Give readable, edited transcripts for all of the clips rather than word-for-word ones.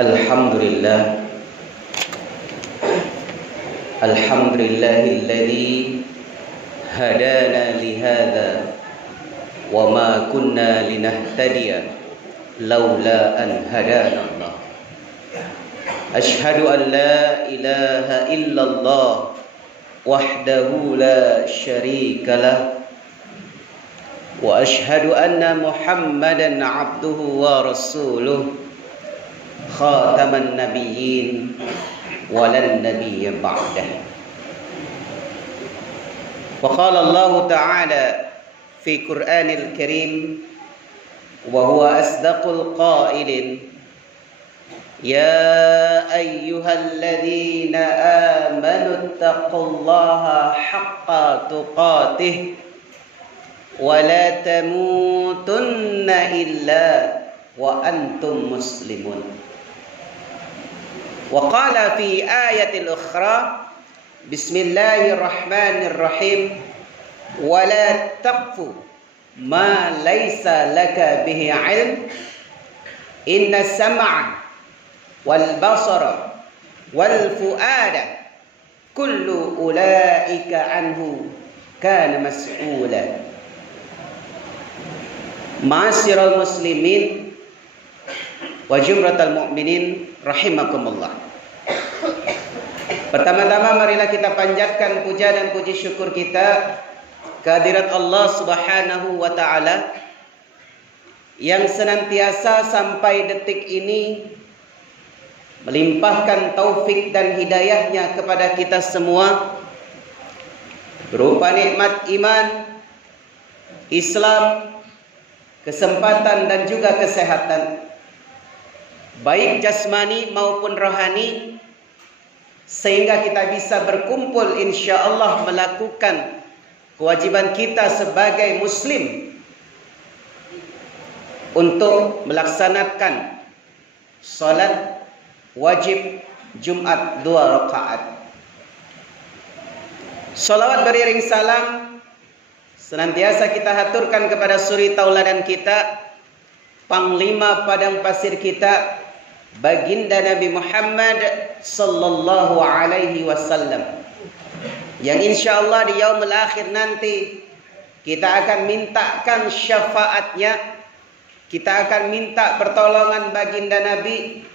Alhamdulillah. Alhamdulillahilladzi hadana lihada wa ma kunna linahtadiya laula an hadana Allah. Ashhadu an la ilaha illallah wahdahu la syarika lah wa ashhadu anna Muhammadan abduhu wa rasuluh khataman nabiyyin walan nabiyya ba'dah. Wa qala Allah ta'ala fi Qur'anil Karim wa huwa asdaqul qailin ya ayyuhalladzina amanu taqullaha haqqa tuqatih wa la tamutunna illa wa antum muslimun. Wa qala fi ayatil ukhra bismillahirrahmanirrahim wa la taqfu ma laysa laka bihi ilm inna sam'a wal basara wal fuada kullu ulaika anhu kana mas'ula. Ma'asyiral muslimin wa jumratal mu'minin rahimakumullah. Pertama-tama marilah kita panjatkan puja dan puji syukur kita kehadirat Allah Subhanahu wa taala yang senantiasa sampai detik ini melimpahkan taufik dan hidayahnya kepada kita semua berupa nikmat iman, Islam, kesempatan dan juga kesehatan baik jasmani maupun rohani, sehingga kita bisa berkumpul insyaallah melakukan kewajiban kita sebagai muslim untuk melaksanakan salat wajib Jumat 2 rakaat. Salawat beriring salam senantiasa kita haturkan kepada suri tauladan kita, panglima padang pasir kita, baginda Nabi Muhammad sallallahu alaihi wasallam, yang insyaallah di yaumul akhir nanti kita akan mintakan syafaatnya, kita akan minta pertolongan baginda Nabi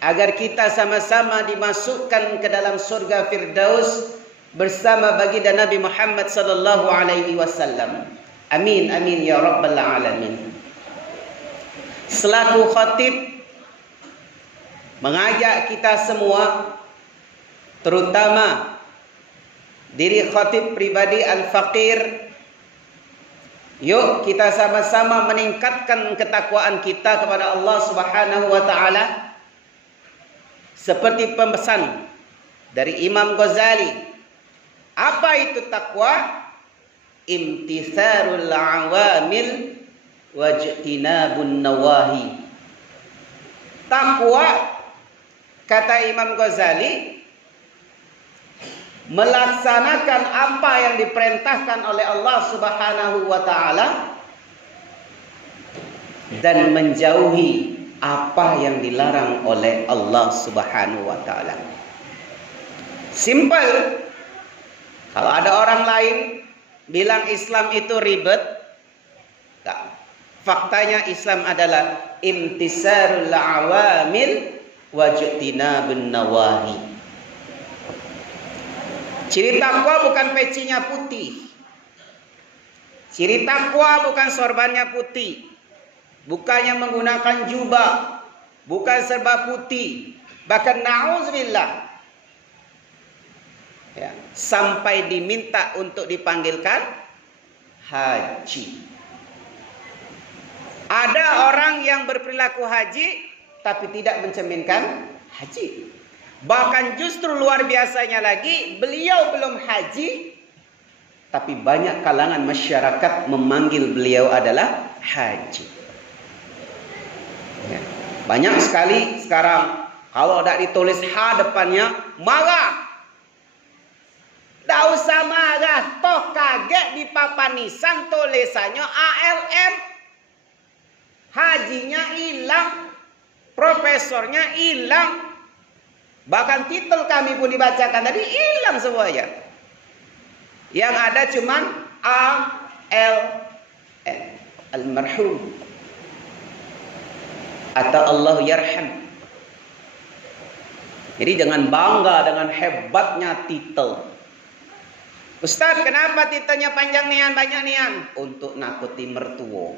agar kita sama-sama dimasukkan ke dalam surga Firdaus bersama baginda Nabi Muhammad sallallahu alaihi wasallam. Amin amin ya rabbal alamin. Selaku khatib mengajak kita semua, terutama diri khatib pribadi al-faqir, yuk kita sama-sama meningkatkan ketakwaan kita kepada Allah Subhanahu wa taala seperti pesan dari Imam Ghazali. Apa itu takwa? Imtitharul awamil wajtinabun nawahi. Takwa, kata Imam Ghazali, melaksanakan apa yang diperintahkan oleh Allah Subhanahu wa taala dan menjauhi apa yang dilarang oleh Allah Subhanahu wa taala. Simple. Kalau ada orang lain bilang Islam itu ribet, tak. Faktanya Islam adalah imtisarul awamil wajtinabun nawahi. Ciri takwa bukan pecinya putih. Ciri takwa bukan sorbannya putih. Bukannya menggunakan jubah, bukan serba putih. Bahkan na'udzubillah, ya, sampai diminta untuk dipanggilkan haji. Ada orang yang berperilaku haji tapi tidak mencerminkan haji. Bahkan justru luar biasanya lagi, beliau belum haji tapi banyak kalangan masyarakat memanggil beliau adalah haji. Ya. Banyak sekali sekarang kalau tidak ditulis H depannya marah. Tidak usah marah, toh kaget di papanisan tulisannya ALM. Hajinya hilang. profesornya hilang. Bahkan titel kami pun dibacakan tadi hilang semuanya. Yang ada cuman ALN, almarhum, atau Allah yarham. Jadi jangan bangga dengan hebatnya titel. Ustaz, kenapa titelnya panjang nian, banyak nian? Untuk nakuti mertua.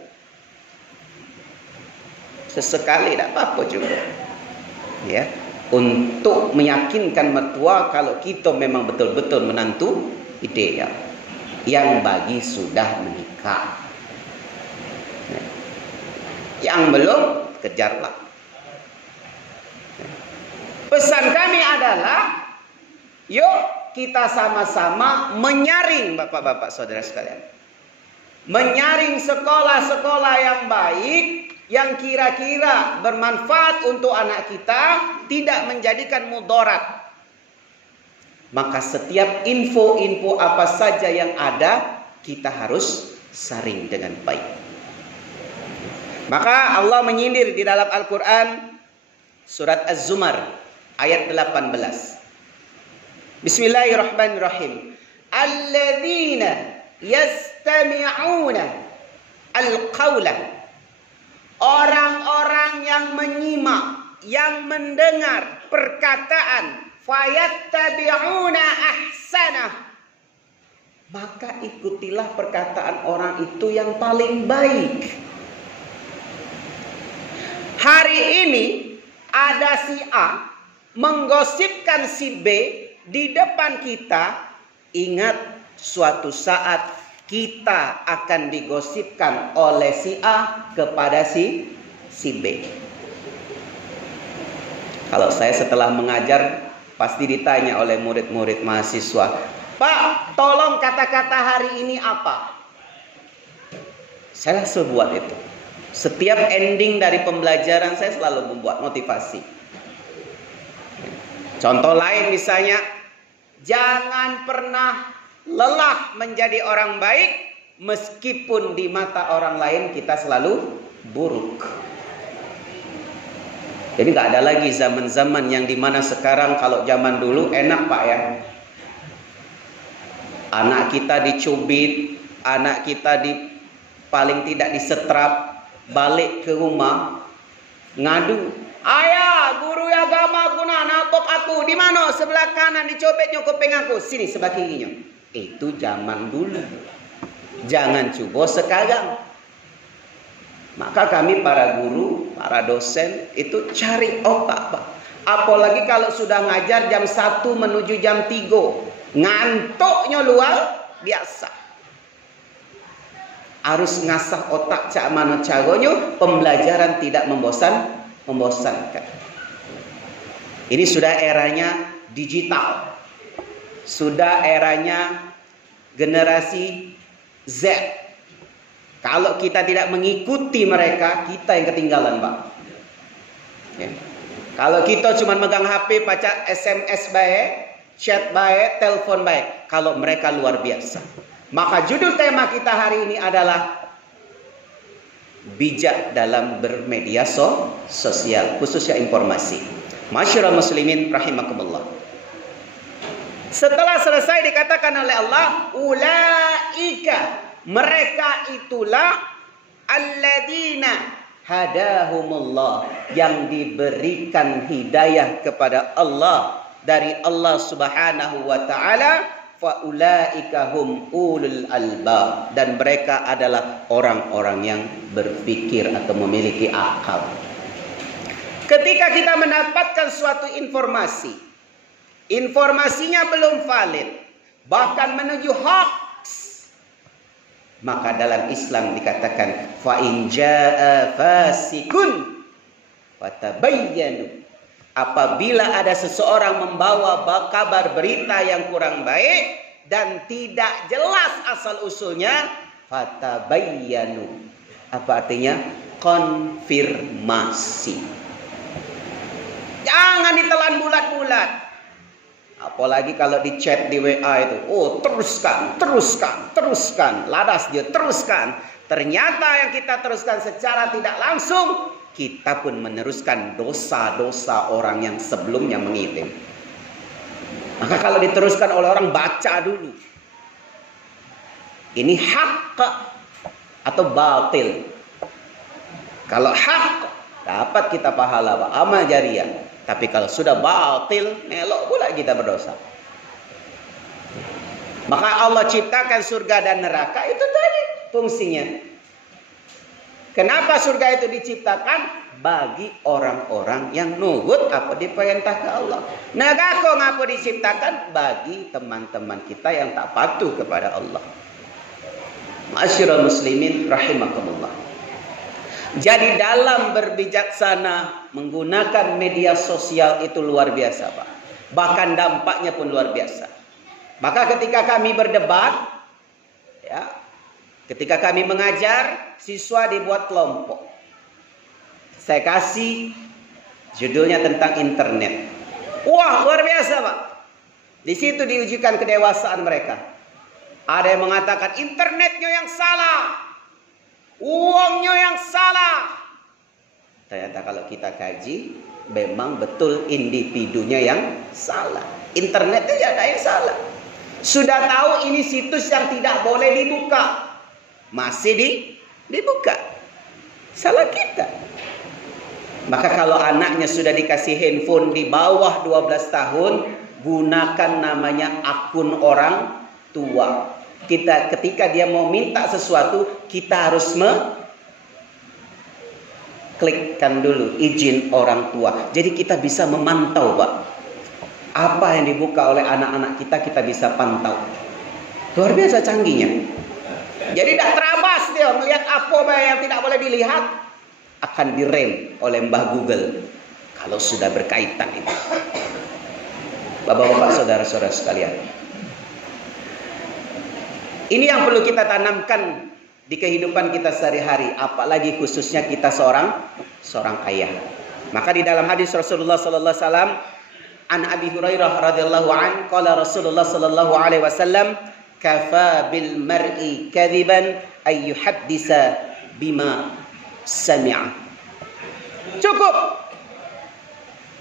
Sesekali tidak apa-apa juga. Ya, untuk meyakinkan mertua kalau kita memang betul-betul menantu ideal yang bagi sudah menikah. Yang belum, kejarlah. Pesan kami adalah, yuk kita sama-sama menyaring, bapak-bapak saudara sekalian, menyaring sekolah-sekolah yang baik, yang kira-kira bermanfaat untuk anak kita, tidak menjadikan mudarat. Maka setiap info-info apa saja yang ada, kita harus saring dengan baik. Maka Allah menyindir di dalam Al-Quran surat Az-Zumar ayat 18. Bismillahirrahmanirrahim. Alladzina yastami'una al-qawla. Orang-orang yang menyimak, yang mendengar perkataan, fayattabi'una ahsanah, maka ikutilah perkataan orang itu yang paling baik. Hari ini ada si A menggosipkan si B di depan kita. Ingat, suatu saat kita akan digosipkan oleh si A kepada si B. Kalau saya setelah mengajar, pasti ditanya oleh murid-murid mahasiswa, Pak, tolong kata-kata hari ini apa? Saya langsung buat itu. Setiap ending dari pembelajaran saya selalu membuat motivasi. Contoh lain misalnya, jangan pernah lelah menjadi orang baik, meskipun di mata orang lain kita selalu buruk. Jadi nggak ada lagi zaman-zaman yang dimana sekarang, kalau zaman dulu enak Pak ya. Anak kita dicubit, anak kita paling tidak disetrap, balik ke rumah ngadu, ayah guru agama aku napok aku di mana, sebelah kanan dicopetnya kuping aku, sini sebelah kirinya. Itu zaman dulu, jangan coba sekarang. Maka kami para guru, para dosen itu cari otak Pak. Apalagi kalau sudah ngajar jam 1 menuju jam 3, ngantuknya luar biasa. Harus ngasah otak cak mano cagonyo, pembelajaran tidak membosankan. Ini sudah eranya digital, sudah eranya generasi Z. Kalau kita tidak mengikuti mereka, kita yang ketinggalan Pak. Ya. Kalau kita cuma megang HP, baca SMS baik, chat baik, telepon baik, kalau mereka luar biasa. Maka judul tema kita hari ini adalah bijak dalam bermedia sosial, khususnya informasi. Masyarul muslimin rahimakumullah. Setelah selesai dikatakan oleh Allah, ulaika, mereka itulah alladzina hadahumullah, yang diberikan hidayah kepada Allah dari Allah Subhanahu wa taala. Faulaika hum ulul albab, dan mereka adalah orang-orang yang berpikir atau memiliki akal. Ketika kita mendapatkan suatu informasi, informasinya belum valid, bahkan menuju hoax, maka dalam Islam dikatakan fa in jaa fasikun fatabayyanu. Apabila ada seseorang membawa kabar berita yang kurang baik dan tidak jelas asal-usulnya, fatabayyanu. Apa artinya? Konfirmasi. Jangan ditelan bulat-bulat. Apalagi kalau di chat di WA itu, oh teruskan, ladas dia teruskan. Ternyata yang kita teruskan secara tidak langsung, kita pun meneruskan dosa-dosa orang yang sebelumnya mengirim. Maka kalau diteruskan oleh orang, baca dulu. Ini hak atau batil. Kalau hak, dapat kita pahala, amal jariah. Tapi kalau sudah batil, melok pula kita berdosa. Maka Allah ciptakan surga dan neraka, itu tadi fungsinya. Kenapa surga itu diciptakan? Bagi orang-orang yang nurut apa diperintah ke Allah. Neraka ngapa diciptakan? Bagi teman-teman kita yang tak patuh kepada Allah. Ma'asyiral muslimin rahimakumullah. Jadi dalam berbijaksana menggunakan media sosial itu luar biasa, Pak. Bahkan dampaknya pun luar biasa. Maka ketika kami berdebat, ya, ketika kami mengajar, siswa dibuat kelompok. Saya kasih judulnya tentang internet. Wah, luar biasa, Pak. Di situ diujikan kedewasaan mereka. Ada yang mengatakan internetnya yang salah, uangnya yang salah. Ternyata kalau kita kaji, memang betul individunya yang salah. Internetnya tidak ada yang salah. Sudah tahu ini situs yang tidak boleh dibuka, masih dibuka. Salah kita. Maka kalau anaknya sudah dikasih handphone di bawah 12 tahun, gunakan namanya akun orang tua. Ketika dia mau minta sesuatu, kita harus klikkan dulu izin orang tua. Jadi kita bisa memantau, Pak. Apa yang dibuka oleh anak-anak kita bisa pantau. Luar biasa canggihnya. Jadi tidak terabas dia melihat apa yang tidak boleh dilihat, akan direm oleh Mbah Google. Kalau sudah berkaitan itu. Bapak-bapak, saudara-saudara sekalian. Ini yang perlu kita tanamkan di kehidupan kita sehari-hari, apalagi khususnya kita seorang ayah. Maka di dalam hadis Rasulullah sallallahu alaihi wasallam, an Abi Hurairah radhiyallahu an, qala Rasulullah sallallahu alaihi wasallam, kafa bil mar'i kadiban ay yuhaddisa bima sami'a. Cukup.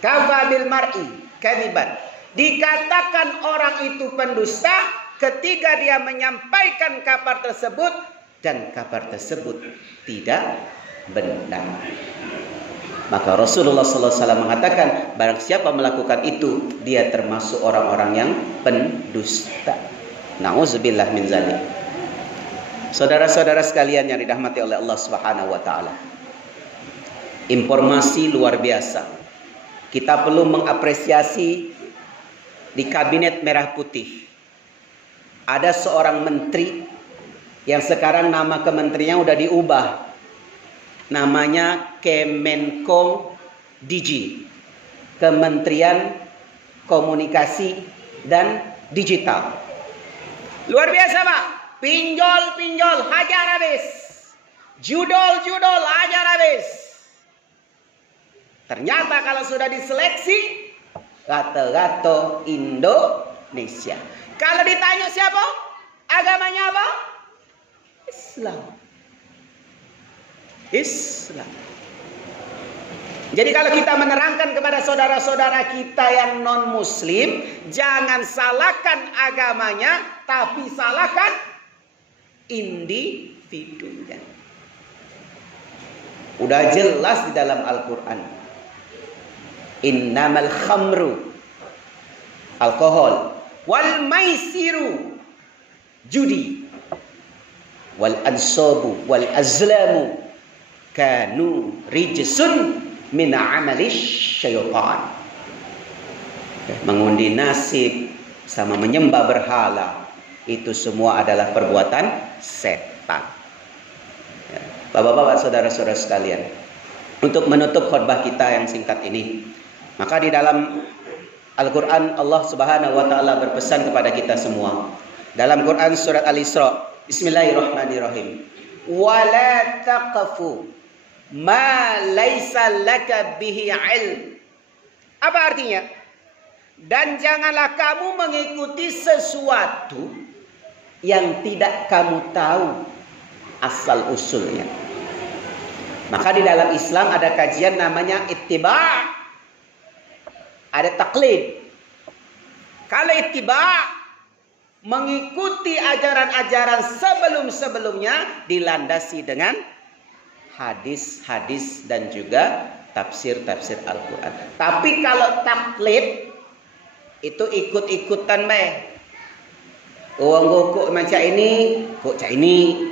Kafa bil mar'i kadiban. Dikatakan orang itu pendusta ketika dia menyampaikan kabar tersebut dan kabar tersebut tidak benar. Maka Rasulullah SAW mengatakan, barang siapa melakukan itu, dia termasuk orang-orang yang pendusta. Nauzubillah min zalik. Saudara-saudara sekalian yang dirahmati oleh Allah Subhanahu wa taala. Informasi luar biasa. Kita perlu mengapresiasi di Kabinet Merah Putih. Ada seorang menteri yang sekarang nama kementeriannya udah diubah. Namanya Kemenko Digi, Kementerian Komunikasi dan Digital. Luar biasa, Pak. Pinjol hajar habis. Judol hajar habis. Ternyata kalau sudah diseleksi, gato-gato Indonesia. Kalau ditanya siapa? Agamanya apa? Islam. Jadi kalau kita menerangkan kepada saudara-saudara kita yang non-muslim, jangan salahkan agamanya, tapi salahkan individunya. Udah jelas di dalam Al-Quran. Innamal khamru, alkohol, wal maisiru, judi, wal ansabu, wal azlamu, kanu rijsun min amali syaitan. Mengundi nasib sama menyembah berhala, itu semua adalah perbuatan setan. Bapak-bapak, saudara-saudara sekalian, untuk menutup khutbah kita yang singkat ini, maka di dalam Al-Quran Allah Subhanahu wa taala berpesan kepada kita semua. Dalam Quran surat Al-Isra, bismillahirrahmanirrahim. Wala taqfu ma laisa laka bihi ilm. Apa artinya? Dan janganlah kamu mengikuti sesuatu yang tidak kamu tahu asal usulnya. Maka di dalam Islam ada kajian namanya ittiba', ada taklid. Kalau ittiba' mengikuti ajaran-ajaran sebelum-sebelumnya dilandasi dengan hadis-hadis dan juga tafsir-tafsir Al-Quran. Tapi kalau taklid itu ikut-ikutan meh. Wong kok macam ini, kok cak ini.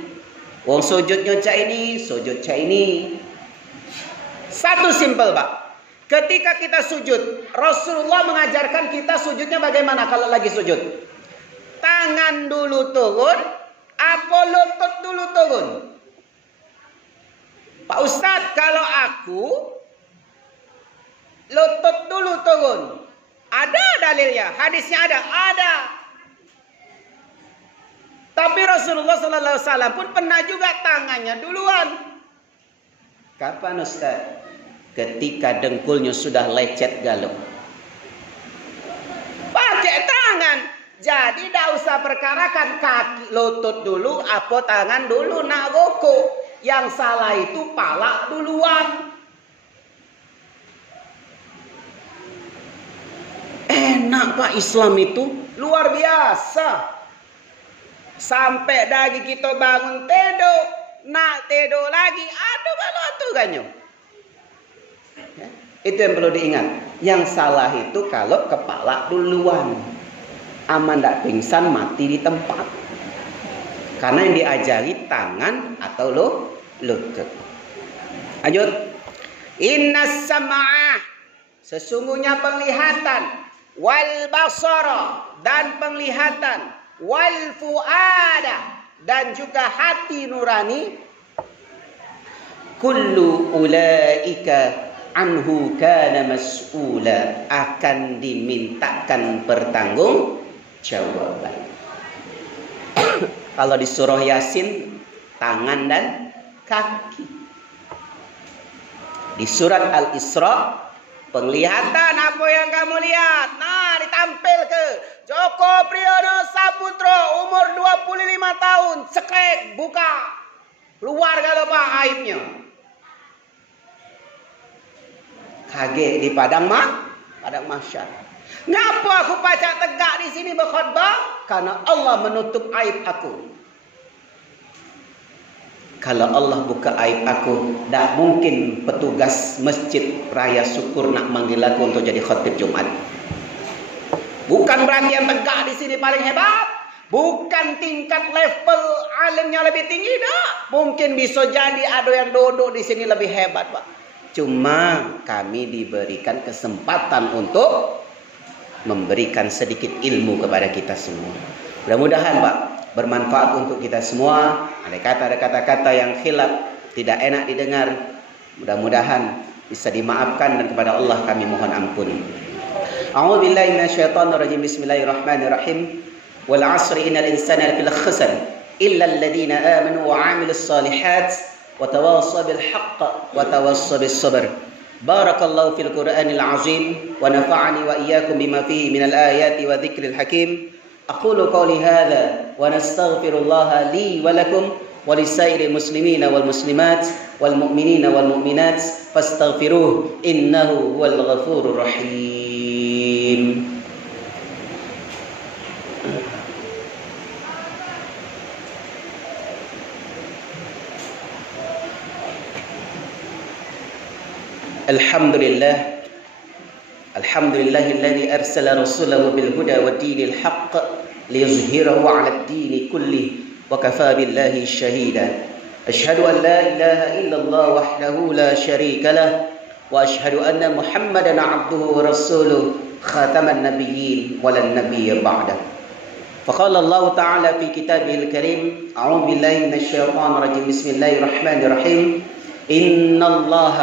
Wong sujudnya cak ini, sujud cak ini. Satu simple, Pak. Ketika kita sujud, Rasulullah mengajarkan kita sujudnya bagaimana kalau lagi sujud? Tangan dulu turun, apa lutut dulu turun? Pak Ustadz, kalau aku lutut dulu turun. Ada dalilnya, hadisnya ada. Tapi Rasulullah SAW pun pernah juga tangannya duluan. Kapan Ustaz? Ketika dengkulnya sudah lecet galuh. Pakai tangan. Jadi tidak usah perkarakan kaki lutut dulu, apa tangan dulu nak ruku. Yang salah itu pala duluan. Enak Pak, Islam itu luar biasa. Sampai dari kita bangun tedo, nak tedo lagi, aduh kalau tuh ganyo. Itu yang perlu diingat. Yang salah itu kalau kepala duluan. Aman ndak pingsan mati di tempat. Karena yang diajari tangan atau lutut. Lanjut. Innas sam'a, sesungguhnya penglihatan, wal basara, dan penglihatan, wal fuada, dan juga hati nurani, kullu ulaika anhu kana mas'ula, akan dimintakan pertanggungjawaban. Kalau di surah Yasin tangan dan kaki. Di surat Al-Isra penglihatan, apa yang kamu lihat? Nah, ditampil ke Joko Priyono Saputro, umur 25 tahun, cekrek, buka. Keluar kalau Pak aibnya. Kaget di padang mahsyar. Ngapa aku pacak tegak di sini berkhutbah? Karena Allah menutup aib aku. Kalau Allah buka aib aku, tak mungkin petugas Masjid Raya Syukur nak manggil aku untuk jadi khatib Jumat. Bukan berarti yang tegak di sini paling hebat. Bukan tingkat level alimnya lebih tinggi, tak. Mungkin bisa jadi ada yang duduk di sini lebih hebat, Pak. Cuma kami diberikan kesempatan untuk memberikan sedikit ilmu kepada kita semua. Mudah-mudahan, Pak, bermanfaat untuk kita semua. Ada kata-kata yang khilaf, tidak enak didengar. Mudah-mudahan bisa dimaafkan, dan kepada Allah kami mohon ampun. A'udzubillahi minasyaitonirrajim. Bismillahirrahmanirrahim. Wal 'asri innal insana lafil khusr illa alladziina aamanu wa 'amilus shalihat wa tawassaw bil haqq wa tawassaw bis sabr. Barakallahu fil Qur'anil 'azim wa nafa'ani wa iyyakum bima fihi minal ayati wa dzikril hakim. أقول قولي هذا ونستغفر الله لي ولكم ولسائر المسلمين والمسلمات والمؤمنين والمؤمنات فاستغفروه إنه هو الغفور الرحيم. الحمد لله الذي أرسل رسوله بالهدى والدين الحق ليظهره على الدين كله وكفى بالله شهيدا. أشهد أن لا إله إلا الله وحده لا شريك له وأشهد أن محمدا عبده ورسوله خاتم النبيين ولا النبي بعده. فقال الله تعالى في كتابه الكريم أعوذ بالله من الشيطان الرجيم بسم الله الرحمن الرحيم إن الله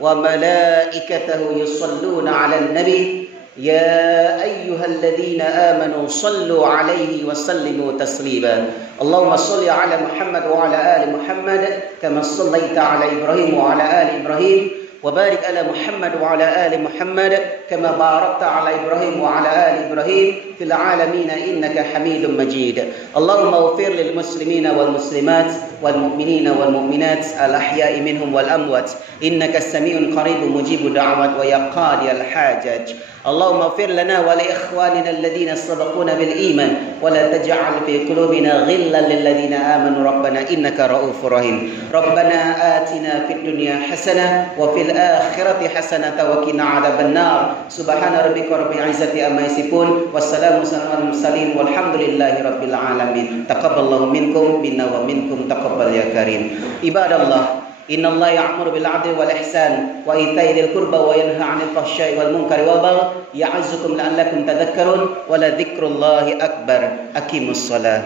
وملائكته يصلون على النبي يا أيها الذين آمنوا صلوا عليه وسلموا تسليما اللهم صل على محمد وعلى آل محمد كما صليت على إبراهيم وعلى آل إبراهيم وبارك على محمد وعلى آل محمد كما باركت على إبراهيم وعلى آل إبراهيم في العالمين إنك حميد مجيد اللهم اغفر للمسلمين والمسلمات والمؤمنين والمؤمنات الأحياء منهم والأموات إنك السميع قريب مجيب الدعوات ويا قاضي الحاجات اللهم اغفر لنا ولإخواننا الذين سبقونا بالإيمان ولا تجعل في قلوبنا غلا للذين آمنوا ربنا إنك رؤوف رحيم ربنا آتنا في الدنيا حسنة وفي الآخرة حسنة وقنا عذاب النار سبحان ربك رب العزة عما يصفون والسلام على المرسلين والحمد لله رب العالمين تقبل الله منكم منا ومنكم تقبل يا كريم عباد الله إن الله يأمر بالعدل والإحسان وإيتاء ذي القربى وينهى عن الفحشاء والمنكر والبغي يعظكم لعلكم تذكرون ولذكر الله أكبر أقيموا الصلاة